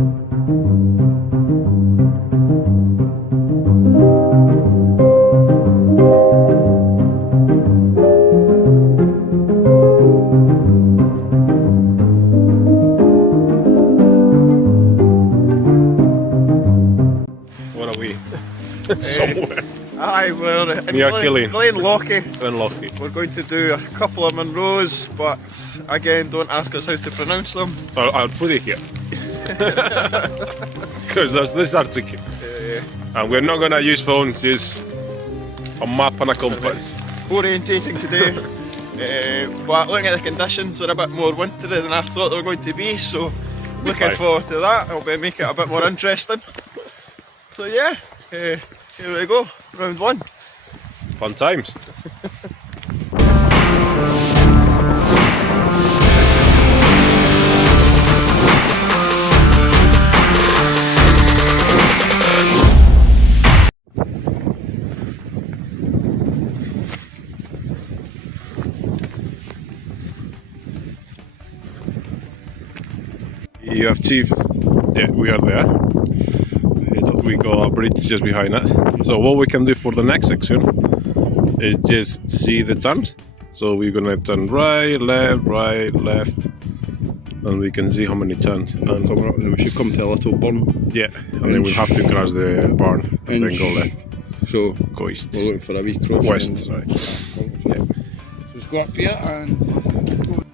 What are we? Somewhere. Aye, we're in Glenlochy. We're going to do a couple of Monroes, but again, don't ask us how to pronounce them. I'll put it here. Because these are tricky. And we're not going to use phones, just a map and a compass. Orientating today, but looking at the conditions, they're a bit more wintry than I thought they were going to be, so looking forward to that. It'll make it a bit more interesting. So yeah, here we go, round one. Fun times. You have achieved, yeah, we are there. We got a bridge just behind us. So what we can do for the next section is just see the turns. So we're gonna turn right, left, and we can see how many turns. And we should come to a little burn. Yeah, and then we'll have to cross the barn and then go left. So go east. We're looking for a wee cross. West, right. Yeah. Just go up here and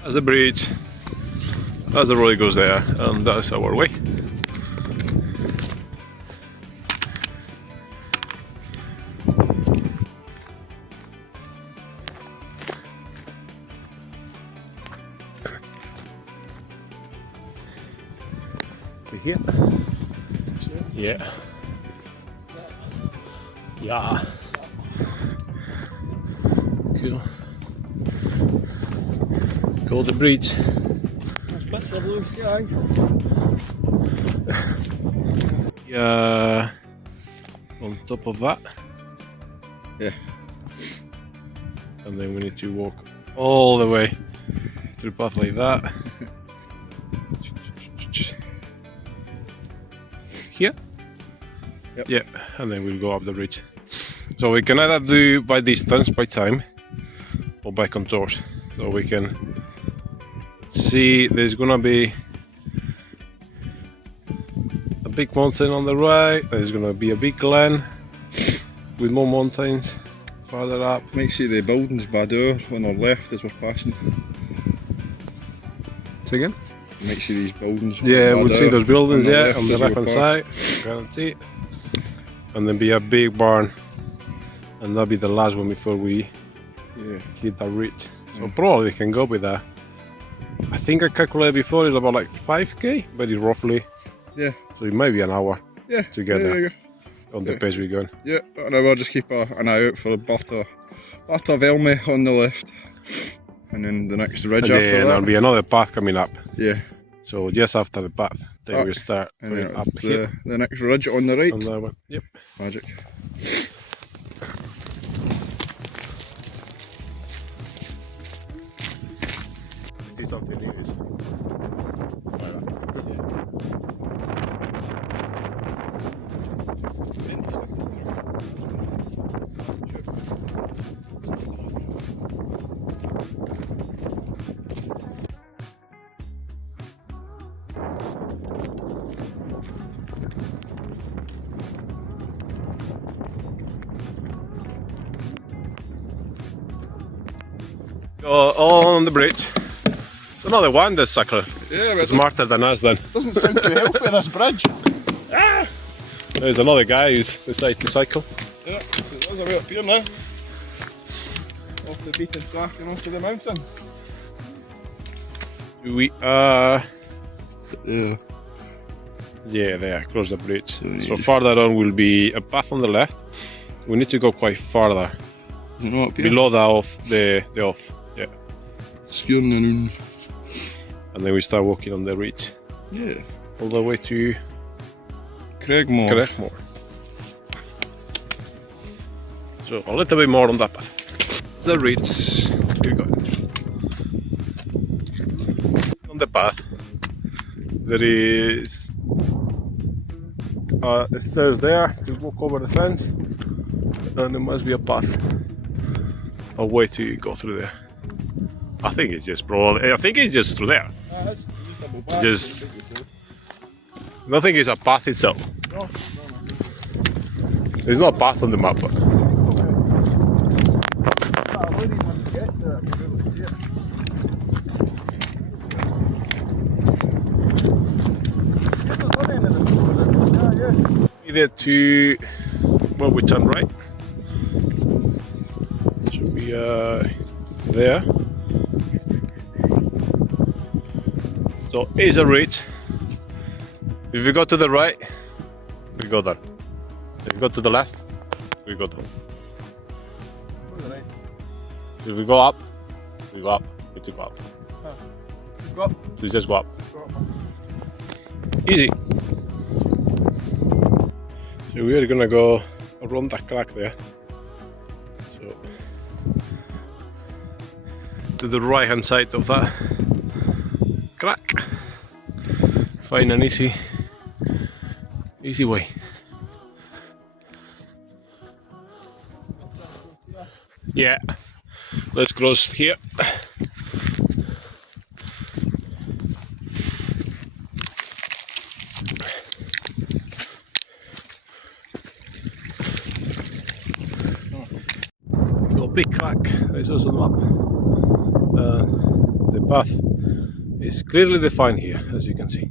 There's the bridge. As the road goes there, and that's our way. To here? Yeah. Yeah. Cool. Go the bridge. Yeah, on top of that. Yeah. And then we need to walk all the way through path like that. Here? Yep. Yeah, and then we'll go up the bridge. So we can either do by distance, by time, or by contours. So we can see there's gonna be a big mountain on the right, there's gonna be a big glen with more mountains farther up. Might see the buildings by door on our left as we're passing. Say again? You might see these buildings. Yeah, we'll see those buildings, yeah, on the left hand side, guarantee. And then be a big barn, and that'll be the last one before we hit that ridge. So probably we can go with that. I think I calculated before it's about like 5k, very roughly. Yeah. So it might be an hour to get there on the pace we're going. Yeah, and I will just keep an eye out for the Butter Velmy on the left. And then the next ridge after that. There'll be another path coming up. Yeah. So just after the path, then we start going up here. The next ridge on the right. On that one. Yep. Magic. See something new. On the bridge. It's another one, this sucker. Yeah, it's smarter than us then. Doesn't sound too healthy, this bridge. There's another guy who's decided to cycle. Yeah, so there's a way up here now. Off the beaten track and onto the mountain. We are... Yeah, there, across the bridge. So farther on will be a path on the left. We need to go quite farther. Below the off. Yeah. Heasgarnich. And then we start walking on the ridge. Yeah. All the way to Creag. Mhòr. So a little bit more on that path. The ridge. Here we go. On the path there is The stairs there to walk over the fence, and there must be a path, a way to go through there. I think it's just probably. I think it's just through there. Just. I don't think it's a path itself. No. There's no path on the map. But either to, well, we turn right. Should be there. So is a route. If we go to the right, we go there. If we go to the left, we go down. If we go up, we go up. We to go up. Go up. So you just go up. Easy. So we are gonna go around that crack there. So to the right hand side of that crack. Find an easy way. Yeah, let's cross here. Got a big crack, there's also the map. The path is clearly defined here, as you can see.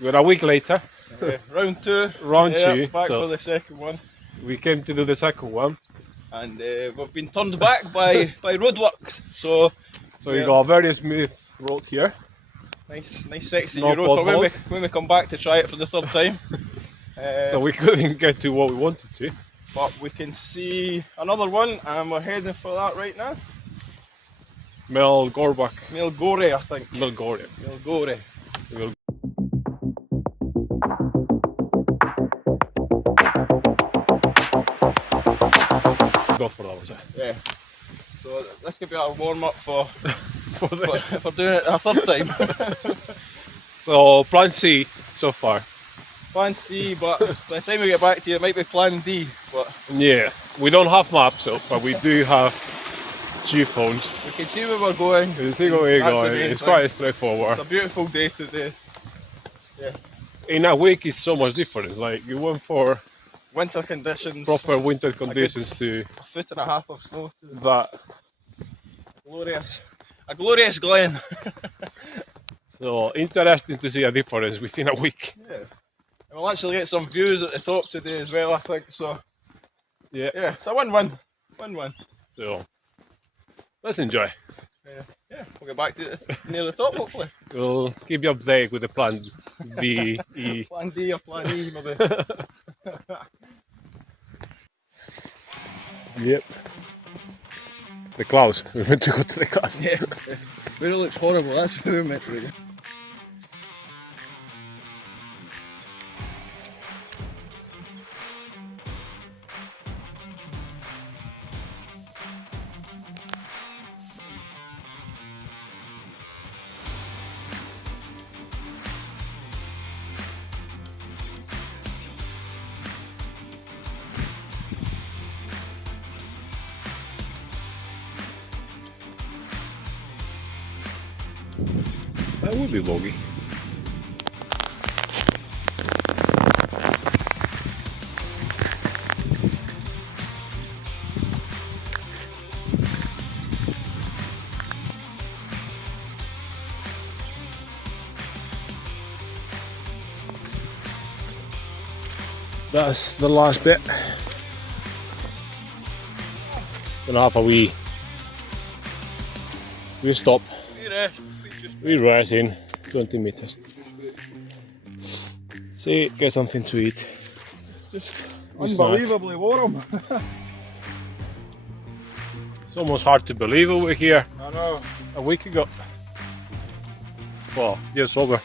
We're a week later. Round 2. Round Yeah, 2. back So for the second one. we came to do the second one. And we've been turned back by roadworks. So You got a very smooth road here. nice sexy No road for potholes. when we come back to try it for the third time. So we couldn't get to what we wanted to. But we can see another one, and we're heading for that right now. Mhòr, Mhòr, I think. Mhòr. Mhòr. We'll go for that one. Yeah. So this could be our warm up for For the- doing it a third time. So plan C so far. Plan C, but by the time we get back to you, it might be Plan D. But Yeah, we don't have maps, but we do have 2 phones. we can see where we're going. You see where we're That's the going. main It's thing. quite It's straightforward. a beautiful day today. In a week, it's so much different. Like you went for Winter conditions. proper winter conditions to A foot and a half of snow. that. A glorious glen. So interesting to see a difference within a week. Yeah. And we'll actually get some views at the top today as well, I think. So Yeah. yeah, it's a win-win. Win-win. So let's enjoy. Yeah, we'll get back to it near the top hopefully. We'll keep you updated with the plan B, E. Plan D or Plan E maybe. Yep. The clouds. We went to go to the clouds. Yeah. Where it looks horrible, that's where we're meant to be. That would be boggy. That's the last bit. Gonna have a wee stop. We rise in 20 meters. See, get something to eat. Just It's unbelievably warm. It's almost hard to believe we were here I know. a week ago. Well, years over.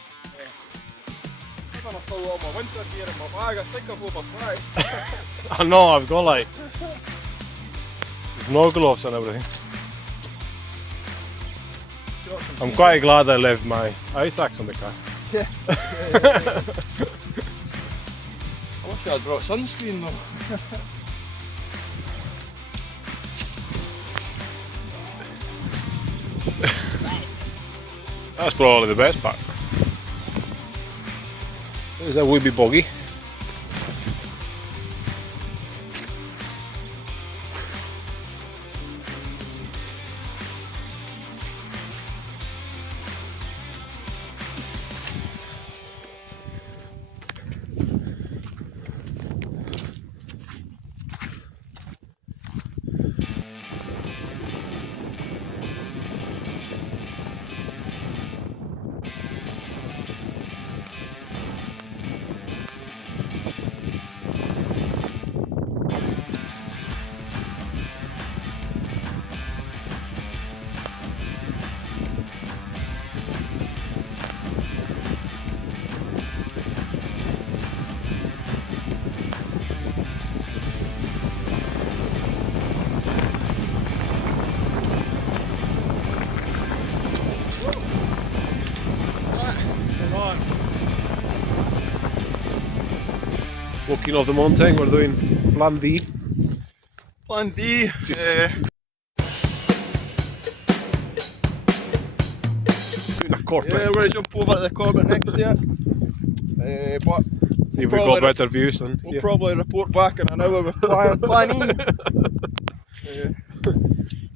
I'm gonna fill all my winter gear in my bag. I think I've overpacked. I know, I've got like no gloves and everything. I'm quite glad I left my ice axe on the car. Yeah. I wish I'd brought sunscreen though. That's probably the best part. There's a wee bit boggy. Walking off the mountain, we're doing plan D. Plan D. Doing a corporate. Yeah, we're going to jump over to the Corbett next to it. But See if we probably- got better views than we'll here. probably report back in an hour with plan E.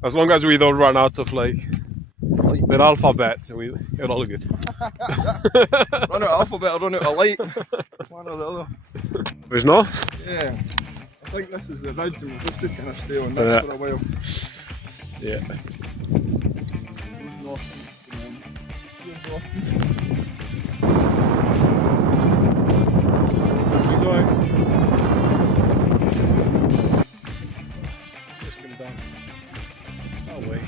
As long as we don't run out of like They're alphabet, so you're all good. Run out of alphabet or run out of light. One or the other. There's no? Yeah. I think this is the ridge and we'll just kind of stay on that for a while. Yeah. Keep going. Just come down. That way.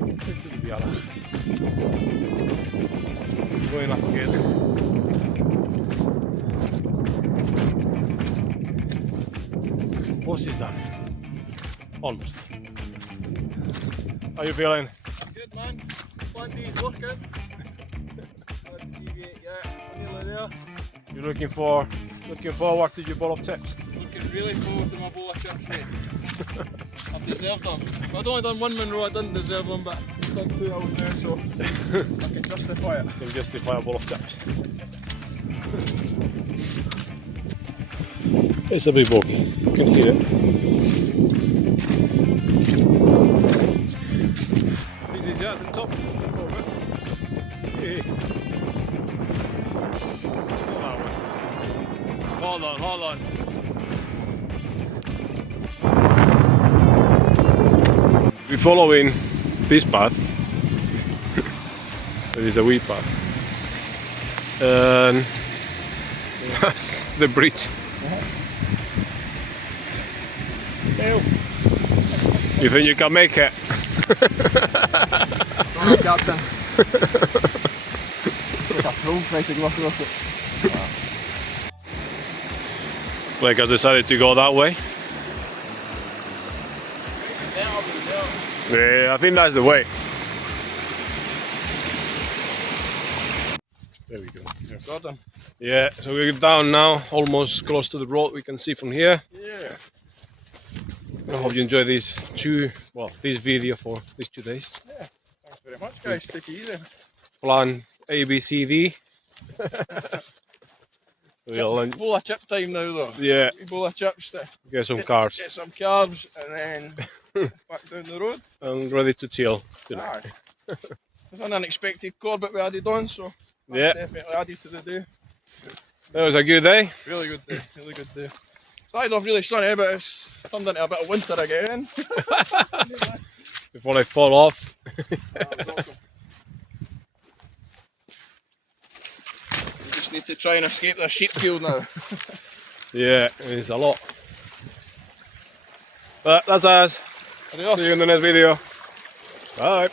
Into the Biala. Going up again. What's this done? Almost. How you feeling? Good man. One day's working. Not deviate yet. Nearly there. You're looking forward to your bowl of chips? Looking really forward to my bowl of chips, mate. I've deserved them. I've only done one Monroe, I didn't deserve them, but I've done 2 hours now, so I can justify it. You can justify a bowl of chips. It's a big bogey, you can hear it. This is at the top of it. Hey. Hold on. We're following this path. There is a wee path. And that's the bridge. You think you can make it? Sorry, Captain. Like a pro trying to go across it. Like I decided to go that way. Yeah, I think that's the way. There we go. Yeah. Got them. Yeah, so we're down now, almost close to the road. We can see from here. Yeah. I hope you enjoy this video for these 2 days. Yeah. Thanks very much, guys. Take it easy. Plan A, B, C, D. Bowl of chip time now, though. Yeah. Bowl of chips to Get some carbs. get some carbs and then back down the road. And ready to chill tonight. Aye. It was an unexpected Corbett we added on, so that's Yeah. definitely added to the day. That was a good day. Really good day, really good day. Started off really sunny, but it's turned into a bit of winter again. Before I fall off. We just need to try and escape the sheep field now. Yeah, it's a lot. But that's us. Adios. See you in the next video. Bye.